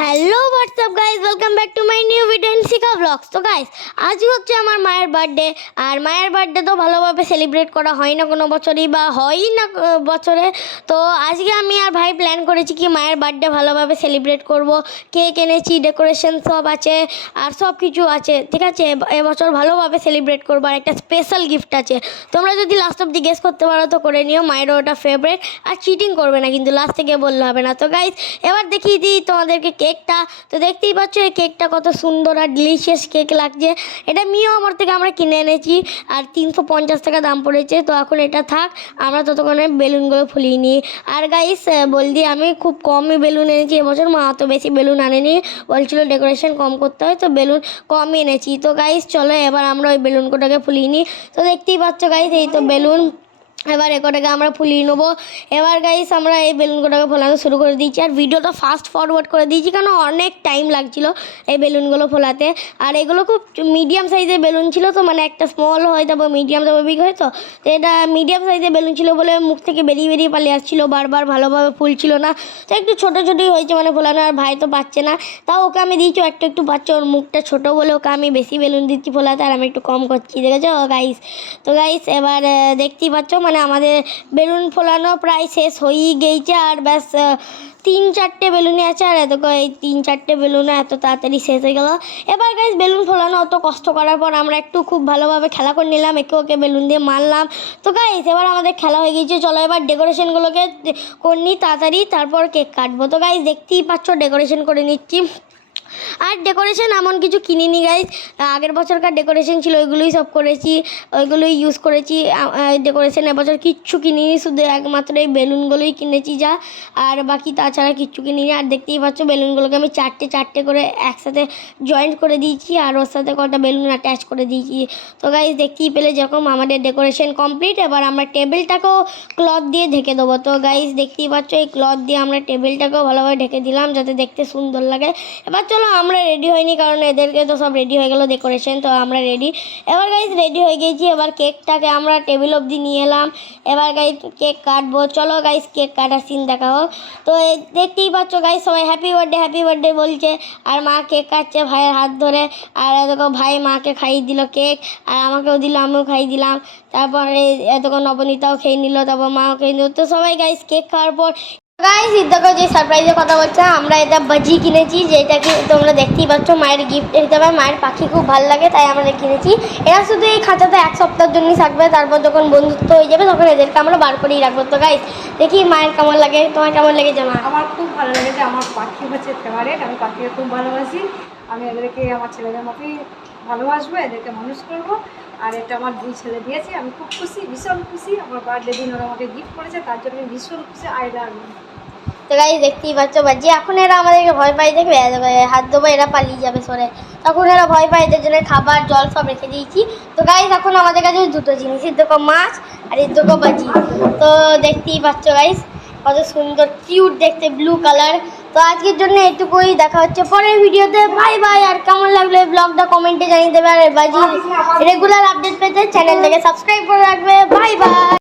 Hello WhatsApp guys, welcome back to my new video in Shikha vlogs. তো guys, আজকে হচ্ছে আমার মায়ের বার্থডে। আর মায়ের বার্থডে তো ভালোভাবে সেলিব্রেট করা হয় না কোনো বছরই, বা হয়ই না বছরে। তো আজকে আমি আর ভাই প্ল্যান করেছি কি মায়ের বার্থডে ভালোভাবে সেলিব্রেট করব। কেক এনেছি, ডেকোরেশন সব আছে, আর সব কিছু আছে, ঠিক আছে। এবছর ভালোভাবে সেলিব্রেট করবো, আর একটা স্পেশাল গিফট আছে। তোমরা যদি লাস্ট অব্দি গেস করতে পারো তো করে নিও, মায়েরও ওটা ফেভারিট। আর চিটিং করবে না কিন্তু, লাস্ট থেকে বললে হবে না। তো গাইজ, এবার দেখিয়ে দিই তোমাদেরকে কেকটা। তো দেখতেই পাচ্ছ এই কেকটা কত সুন্দর আর ডিলিশিয়াস কেক লাগছে। এটা মিও আমার থেকে আমরা কিনে এনেছি, আর 350 টাকা দাম পড়েছে। তো এখন এটা থাক, আমরা ততক্ষণে বেলুনগুলো ফুলিয়ে নিই। আর গাইস বলদি, আমি খুব কমই বেলুন এনেছি এবছর, মা অত বেশি বেলুন আনেনি, বলছিল ডেকোরেশন কম করতে হয়, তো বেলুন কমই এনেছি। তো গাইস চলো এবার আমরা ওই বেলুনগুলোকে ফুলিয়ে নিই। তো দেখতেই পাচ্ছ গাইস, এই তো বেলুন। এবার এটাকে আমরা ফুলিয়ে নেবো। এবার গাইস আমরা এই বেলুনগুলোকে ফোলানো শুরু করে দিয়েছি, আর ভিডিওটা ফাস্ট ফরওয়ার্ড করে দিয়েছি কারণ অনেক টাইম লাগছিল এই বেলুনগুলো ফোলাতে। আর এগুলো খুব মিডিয়াম সাইজের বেলুন ছিল, তো মানে একটা স্মল হয়, তারপর মিডিয়াম, তারপর বিগ হয়। তো এটা মিডিয়াম সাইজের বেলুন ছিল বলে মুখ থেকে বেরিয়ে বেরিয়ে পালিয়ে আসছিলো, বারবার ভালোভাবে ফুলছিল না। তো একটু ছোটো ছোটোই হয়েছে মানে ফোলানো, আর ভাই তো পাচ্ছে না, তাও ওকে আমি দিয়েছি, একটু একটু পাচ্ছে। ওর মুখটা ছোটো বলে ওকে আমি বেশি বেলুন দিচ্ছি ফোলাতে, আর আমি একটু কম করছি, দেখেছো গাইস। তো গাইস এবার দেখতেই পাচ্ছ মানে আমাদের বেলুন ফোলানো প্রায় শেষ হয়েই গিয়েছে। আর ব্যাস 3-4টে বেলুনই আছে, আর এত এই 3-4টে বেলুনে এত তাড়াতাড়ি শেষ হয়ে গেল। এবার গাইস বেলুন ফোলানো অত কষ্ট করার পর আমরা একটু খুব ভালোভাবে খেলা করে নিলাম, একে ওকে বেলুন দিয়ে মারলাম। তো গাইস এবার আমাদের খেলা হয়ে গিয়েছে, চলো এবার ডেকোরেশনগুলোকে করে নিই তাড়াতাড়ি, তারপর কেক কাটবো। তো গাইস দেখতেই পাচ্ছ ডেকোরেশন করে নিচ্ছি। আর ডেকোরেশন এমন কিছু কিনিনি গাইজ, আগের বছরকার ডেকোরেশন ছিল ওইগুলোই সব করেছি, ওইগুলোই ইউজ করেছি। ডেকোরেশন এবছর কিচ্ছু কিনিনি, শুধু একমাত্র এই বেলুনগুলোই কিনেছি যা, আর বাকি তাছাড়া কিচ্ছু কিনিনি। আর দেখতেই পাচ্ছ বেলুনগুলোকে আমি চারটে করে একসাথে জয়েন্ট করে দিয়েছি, আর ওর সাথে কটা বেলুন অ্যাটাচ করে দিয়েছি। তো গাইজ দেখতেই পেলে যেরকম আমাদের ডেকোরেশন কমপ্লিট। এবার আমরা টেবিলটাকেও ক্লথ দিয়ে ঢেকে দেবো। তো গাইজ দেখতেই পাচ্ছ এই ক্লথ দিয়ে আমরা টেবিলটাকেও ভালোভাবে ঢেকে দিলাম যাতে দেখতে সুন্দর লাগে। এবার চলো আমরা রেডি হইনি কারণ এদেরকে তো সব রেডি হয়ে গেল ডেকোরেশন, তো আমরা রেডি। এবার গাইজ রেডি হয়ে গেছি, এবার কেকটাকে আমরা টেবিল অবধি নিয়ে এলাম। এবার গাইজ কেক কাটবো, চলো গাইজ কেক কাটার সিন দেখা হোক। তো দেখতেই পাচ্ছ গাইজ সবাই হ্যাপি বার্থডে বলছে, আর মা কেক কাটছে ভাইয়ের হাত ধরে। আর দেখো ভাই মাকে খাইয়ে দিল কেক, আর আমাকেও দিল, আমিও খাইয়ে দিলাম। তারপরে এতক্ষণ নবনীতাও খেয়ে নিল, তারপর মাও খেয়ে নিল। তো সবাই গাইজ কেক খাওয়ার পর গাইস দেখো যে সারপ্রাইজের কথা বলছে, আমরা এটা বাজি কিনেছি, যেটাকে তোমরা দেখতেই পাচ্ছ মায়ের গিফট হিসেবে। মায়ের পাখি খুব ভালো লাগে তাই আমরা কিনেছি। এরা শুধু এই খাঁচাতে 1 সপ্তাহের জন্যই থাকবে, তারপর যখন বন্ধুত্ব হয়ে যাবে তখন এদেরকে আমরা বার করেই রাখবো। তো গাইস দেখি মায়ের কেমন লাগে, তোমার কেমন লেগেছে? মা আমার খুব ভালো লেগেছে, আমার পাখি হচ্ছে ফেভারিট, আমি পাখিকে খুব ভালোবাসি। আমি এদেরকে আমার ছেলেদের মতোই ভালোবাসবো, এদেরকে মানুষ করবো। আর এটা আমার 2 ছেলে দিয়েছে, আমি খুব খুশি, ভীষণ খুশি। আমার বার্থডে দিন ওরা আমাকে গিফট করেছে, তার জন্য আমি ভীষণ খুশি। I love you. তো গাইস দেখতেই পাচ্ছ বাজি, এখন এরা আমাদেরকে ভয় পাই, দেখবে হাত দেবো এরা পালিয়ে যাবে সরে, তখন এরা ভয় পায়। এদের জন্য খাবার জল সব রেখে দিয়েছি। তো গাইস এখন আমাদের কাছে 2টো জিনিস, এর দেখো মাছ আর এর দেখো বাজি। তো দেখতেই পাচ্ছ গাইস কত সুন্দর কিউট দেখতে, ব্লু কালার। তো আজকের জন্য এটুকুই, দেখা হচ্ছে পরের ভিডিওতে। Bye bye. আর কেমন লাগলো এই ব্লগটা কমেন্টে জানিয়ে দেবে, আর বাজি রেগুলার আপডেট পেতে চ্যানেলটাকে সাবস্ক্রাইব করে রাখবে। Bye bye.